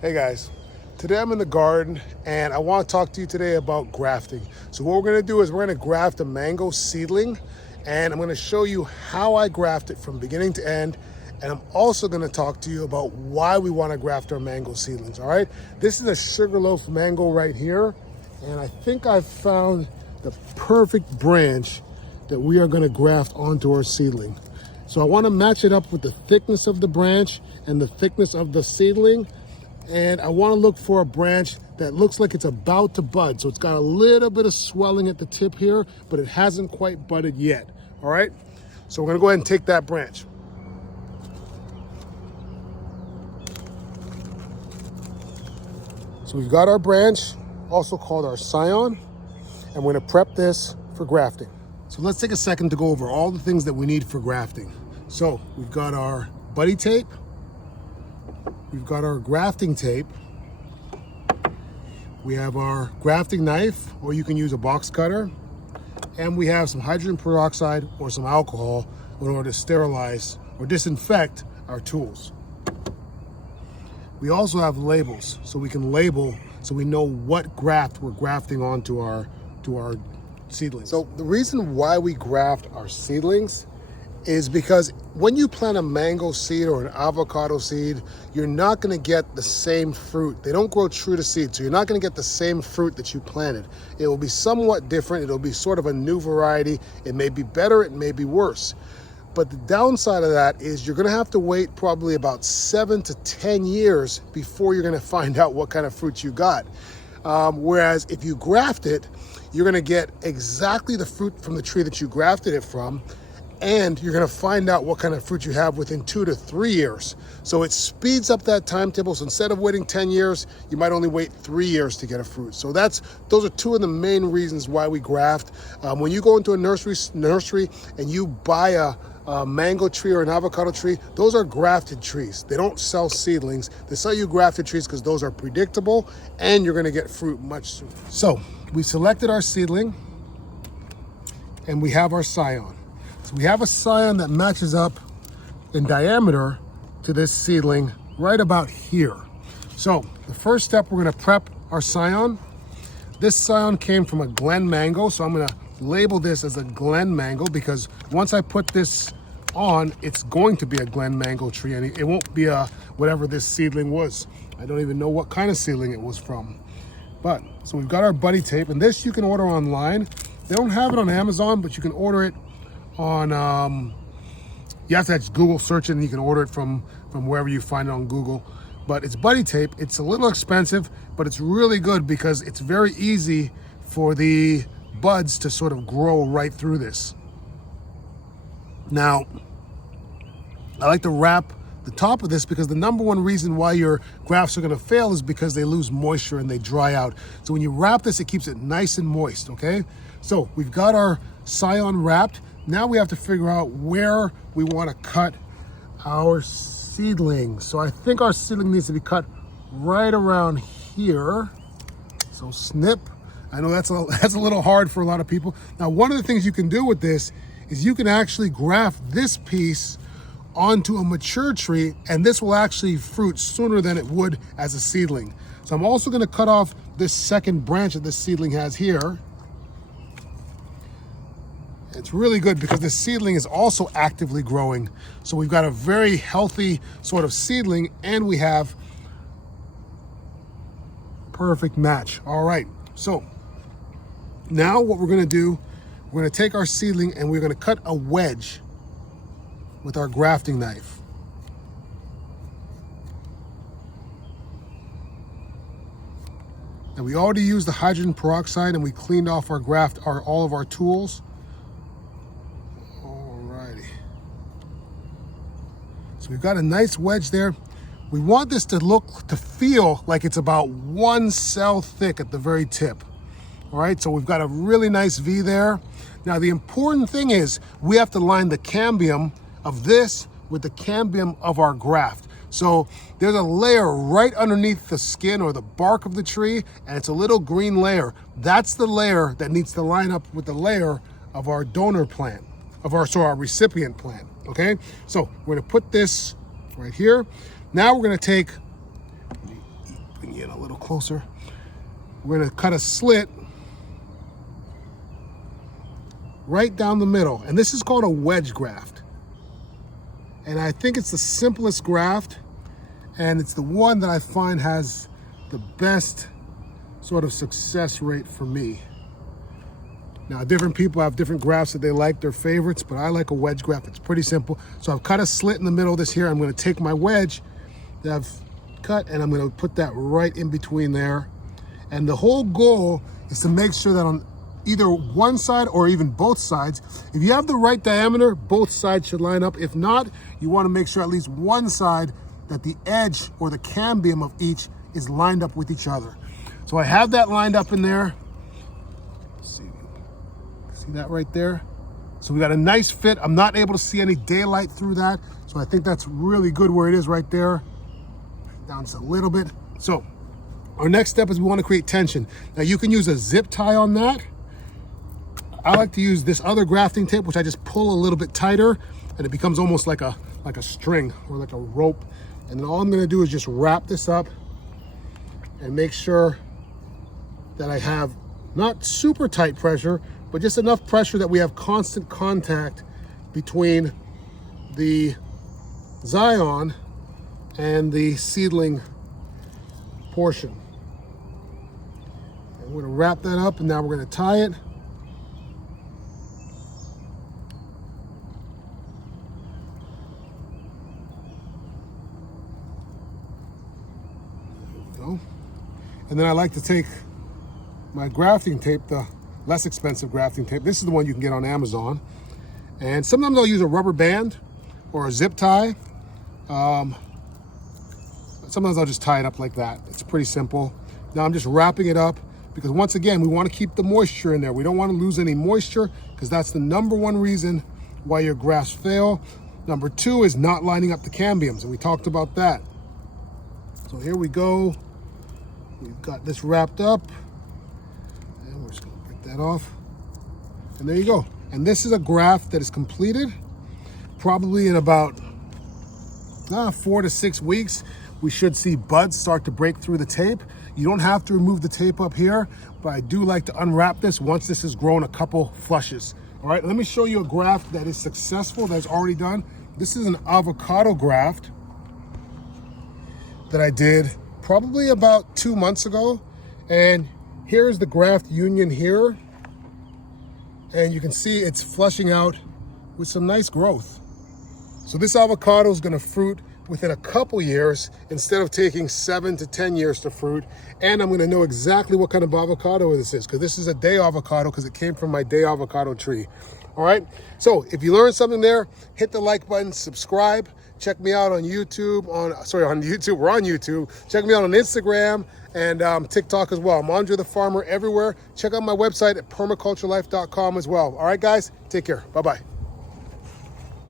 Hey guys, today I'm in the garden and I want to talk to you today about grafting. So what we're going to do is we're going to graft a mango seedling, and I'm going to show you how I graft it from beginning to end. And I'm also going to talk to you about why we want to graft our mango seedlings, all right? This is a sugarloaf mango right here, and I think I've found the perfect branch that we are going to graft onto our seedling. So I want to match it up with the thickness of the branch and the thickness of the seedling. And I want to look for a branch that looks like it's about to bud. So it's got a little bit of swelling at the tip here, but it hasn't quite budded yet. All right. So we're going to go ahead and take that branch. So we've got our branch, also called our scion, and we're going to prep this for grafting. So let's take a second to go over all the things that we need for grafting. So we've got our buddy tape. We've got our grafting tape. We have our grafting knife, or you can use a box cutter. And we have some hydrogen peroxide or some alcohol in order to sterilize or disinfect our tools. We also have labels, so we can label so we know what graft we're grafting onto our seedlings. So the reason why we graft our seedlings is because when you plant a mango seed or an avocado seed, you're not going to get the same fruit. They don't grow true to seed, so you're not going to get the same fruit that you planted. It will be somewhat different. It'll be sort of a new variety. It may be better, it may be worse. But the downside of that is you're going to have to wait probably about 7 to 10 years before you're going to find out what kind of fruit you got. Whereas if you graft it, you're going to get exactly the fruit from the tree that you grafted it from, and you're going to find out what kind of fruit you have within 2 to 3 years. So it speeds up that timetable. So instead of waiting 10 years, you might only wait 3 years to get a fruit. So those are two of the main reasons why we graft. When you go into a nursery and you buy a mango tree or an avocado tree, those are grafted trees. They don't sell seedlings. They sell you grafted trees because those are predictable and you're going to get fruit much sooner. So we selected our seedling and we have our scion. So we have a scion that matches up in diameter to this seedling right about here. So the first step, we're going to prep our scion. This scion came from a Glen mango, so I'm going to label this as a Glen mango because once I put this on, it's going to be a Glen mango tree, and it won't be a whatever this seedling was. I don't even know what kind of seedling it was from. But so we've got our buddy tape, and this you can order online. They don't have it on Amazon, but you can order it on you have to just Google search it, and you can order it from wherever you find it on Google. But it's buddy tape. It's a little expensive, but it's really good because it's very easy for the buds to sort of grow right through this. Now, I like to wrap the top of this because the number one reason why your grafts are going to fail is because they lose moisture and they dry out. So when you wrap this, it keeps it nice and moist, okay? So we've got our scion wrapped. Now we have to figure out where we want to cut our seedling. So I think our seedling needs to be cut right around here. So snip. I know that's a little hard for a lot of people. Now, one of the things you can do with this is you can actually graft this piece onto a mature tree, and this will actually fruit sooner than it would as a seedling. So I'm also going to cut off this second branch that this seedling has here. It's really good because this seedling is also actively growing. So we've got a very healthy sort of seedling, and we have perfect match. All right, so now what we're going to do, we're going to take our seedling and we're going to cut a wedge with our grafting knife. And we already used the hydrogen peroxide and we cleaned off our all of our tools. Alrighty. So we've got a nice wedge there. We want this to feel like it's about 1 cell thick at the very tip. All right, so we've got a really nice V there. Now the important thing is we have to line the cambium of this with the cambium of our graft. So there's a layer right underneath the skin or the bark of the tree, and it's a little green layer. That's the layer that needs to line up with the layer of our donor plant, our recipient plant, okay? So we're gonna put this right here. Now we're gonna take a little closer. We're gonna cut a slit right down the middle. And this is called a wedge graft. And I think it's the simplest graft, and it's the one that I find has the best sort of success rate for me. Now, different people have different grafts that they like, their favorites, but I like a wedge graft. It's pretty simple. So I've cut a slit in the middle of this here. I'm gonna take my wedge that I've cut and I'm gonna put that right in between there. And the whole goal is to make sure that on either one side or even both sides, if you have the right diameter, both sides should line up. If not, you wanna make sure at least one side that the edge or the cambium of each is lined up with each other. So I have that lined up in there. See that right there? So we got a nice fit. I'm not able to see any daylight through that. So I think that's really good where it is right there. Down just a little bit. So our next step is we want to create tension. Now you can use a zip tie on that. I like to use this other grafting tape, which I just pull a little bit tighter and it becomes almost like a string or like a rope. And then all I'm gonna do is just wrap this up and make sure that I have not super tight pressure, but just enough pressure that we have constant contact between the Zion and the seedling portion. And we're gonna wrap that up and now we're gonna tie it. There we go. And then I like to take my grafting tape, the less expensive grafting tape. This is the one you can get on Amazon. And sometimes I'll use a rubber band or a zip tie. Sometimes I'll just tie it up like that. It's pretty simple. Now I'm just wrapping it up because once again, we want to keep the moisture in there. We don't want to lose any moisture because that's the #1 reason why your grafts fail. #2 is not lining up the cambiums, and we talked about that. So here we go. We've got this wrapped up. And we're just gonna break that off. And there you go. And this is a graft that is completed probably in about 4 to 6 weeks. We should see buds start to break through the tape. You don't have to remove the tape up here, but I do like to unwrap this once this has grown a couple flushes. All right, let me show you a graft that is successful, that's already done. This is an avocado graft that I did probably about 2 months ago. And here's the graft union here. And you can see it's flushing out with some nice growth. So this avocado is gonna fruit within a couple years instead of taking 7 to 10 years to fruit. And I'm gonna know exactly what kind of avocado this is, because this is a day avocado because it came from my day avocado tree. All right, so if you learned something there, hit the like button, subscribe, check me out on YouTube, we're on YouTube. Check me out on Instagram and TikTok as well. I'm Andrethefarmer everywhere. Check out my website at permaculturelife.com as well. All right, guys, take care, bye-bye.